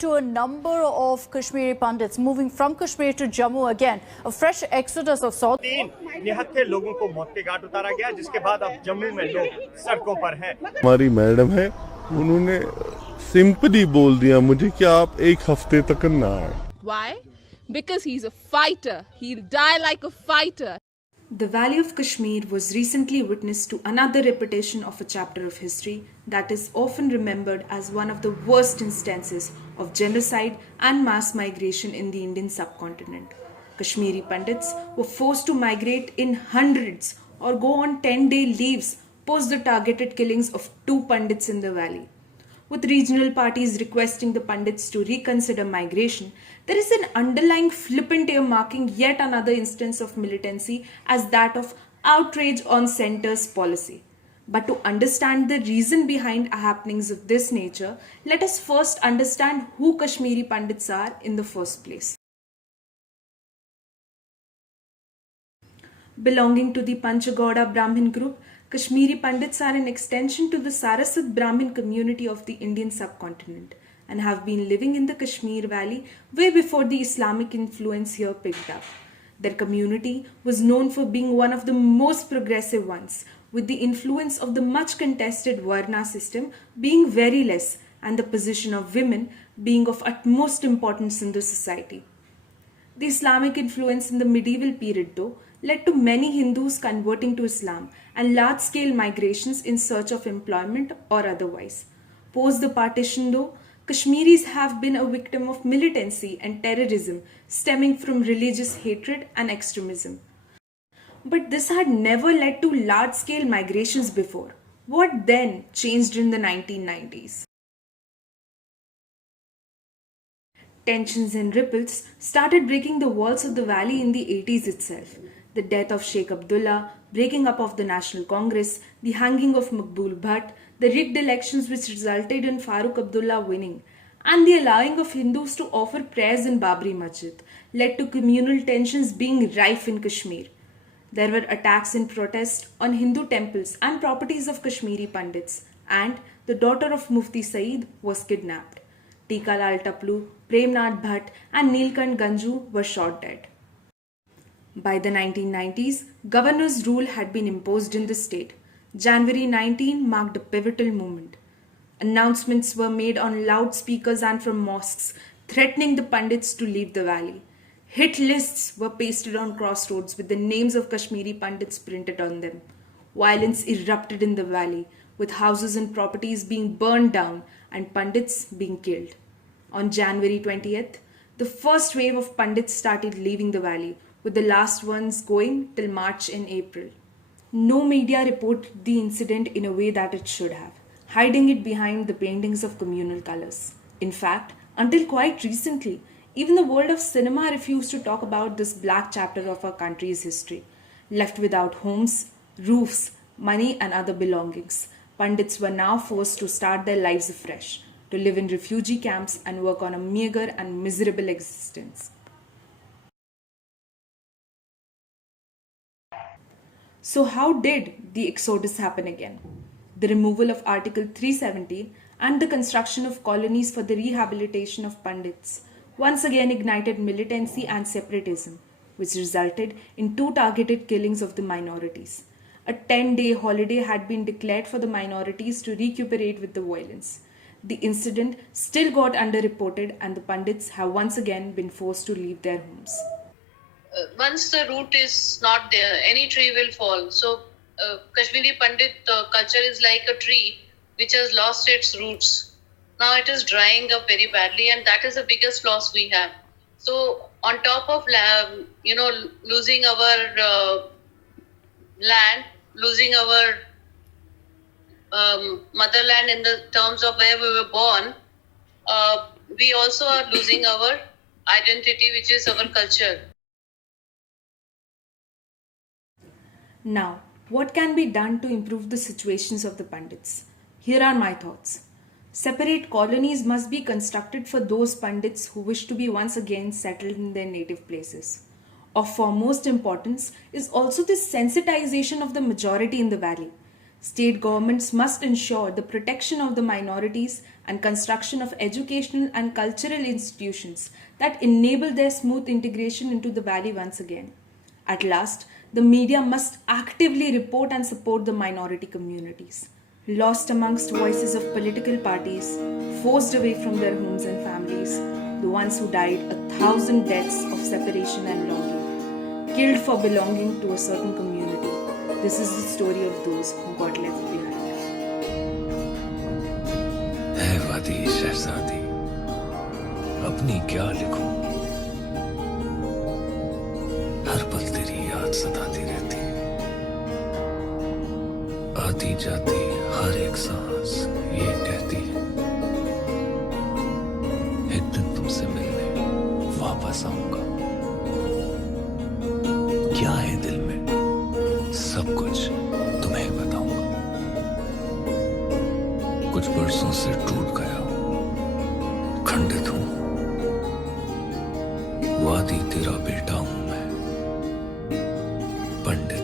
To a number of Kashmiri Pandits moving from Kashmir to Jammu again, a fresh exodus of sorts. 3 निहत्थे लोगों को मौत के घाट उतारा गया, जिसके बाद अब जम्मू में लोग सड़कों पर हैं। हमारी मैडम है, उन्होंने सिंपली बोल दिया मुझे कि आप एक हफ्ते तक ना आए। Why? Because he's a fighter. He'll die like a fighter. The Valley of Kashmir was recently witness to another repetition of a chapter of history that is often remembered as one of the worst instances of genocide and mass migration in the Indian subcontinent. Kashmiri Pandits were forced to migrate in hundreds or go on 10-day leaves post the targeted killings of 2 Pandits in the valley. With regional parties requesting the Pandits to reconsider migration, there is an underlying flippant earmarking yet another instance of militancy as that of outrage on centre's policy. But to understand the reason behind happenings of this nature, let us first understand who Kashmiri Pandits are in the first place. Belonging to the Panchagauda Brahmin group, Kashmiri Pandits are an extension to the Saraswat Brahmin community of the Indian subcontinent and have been living in the Kashmir Valley way before the Islamic influence here picked up. Their community was known for being one of the most progressive ones, with the influence of the much contested Varna system being very less and the position of women being of utmost importance in the society. The Islamic influence in the medieval period, though, led to many Hindus converting to Islam and large-scale migrations in search of employment or otherwise. Post the partition, though, Kashmiris have been a victim of militancy and terrorism stemming from religious hatred and extremism. But this had never led to large-scale migrations before. What then changed in the 1990s? Tensions and ripples started breaking the walls of the valley in the 80s itself. The death of Sheikh Abdullah, breaking up of the National Congress, the hanging of Maqbool Bhatt, the rigged elections which resulted in Farooq Abdullah winning, and the allowing of Hindus to offer prayers in Babri Masjid led to communal tensions being rife in Kashmir. There were attacks and protests on Hindu temples and properties of Kashmiri Pandits, and the daughter of Mufti Saeed was kidnapped. Tika Lal Taplu, Premnath Bhatt, and Neelkant Ganju were shot dead. By the 1990s, governor's rule had been imposed in the state. January 19 marked a pivotal moment. Announcements were made on loudspeakers and from mosques, threatening the Pandits to leave the valley. Hit lists were pasted on crossroads with the names of Kashmiri Pandits printed on them. Violence erupted in the valley, with houses and properties being burned down and Pandits being killed. On January 20th, the first wave of Pandits started leaving the valley, with the last ones going till March and April. No media reported the incident in a way that it should have, hiding it behind the paintings of communal colors. In fact, until quite recently, even the world of cinema refused to talk about this black chapter of our country's history. Left without homes, roofs, money and other belongings, Pandits were now forced to start their lives afresh, to live in refugee camps and work on a meager and miserable existence. So how did the exodus happen again? The removal of Article 370 and the construction of colonies for the rehabilitation of Pandits once again ignited militancy and separatism, which resulted in 2 targeted killings of the minorities. A 10-day holiday had been declared for the minorities to recuperate with the violence. The incident still got underreported and the Pandits have once again been forced to leave their homes. Once the root is not there, any tree will fall. So Kashmiri Pandit culture is like a tree which has lost its roots. Now it is drying up very badly, and that is the biggest loss we have. So on top of losing our land, losing our motherland in the terms of where we were born, we also are losing our identity, which is our culture. Now, what can be done to improve the situations of the Pandits? Here are my thoughts. Separate colonies must be constructed for those Pandits who wish to be once again settled in their native places. Of foremost importance is also the sensitization of the majority in the valley. State governments must ensure the protection of the minorities and construction of educational and cultural institutions that enable their smooth integration into the valley once again. At last, the media must actively report and support the minority communities, lost amongst voices of political parties, forced away from their homes and families, the ones who died 1,000 deaths of separation and longing, killed for belonging to a certain community. This is the story of those who got left behind. है वादी शहजादी, अपनी क्या लिखूं? हर पल तेरी याद सताती रहती है, आती जाती हर एक सांस ये कहती है, एक दिन तुमसे मिलने वापस आऊंगा। क्या है दिल में, सब कुछ तुम्हें बताऊंगा। कुछ बरसों से टूट गया हूं, खंडित हूं, वादी तेरा बेटा हूं मैं, पंडित।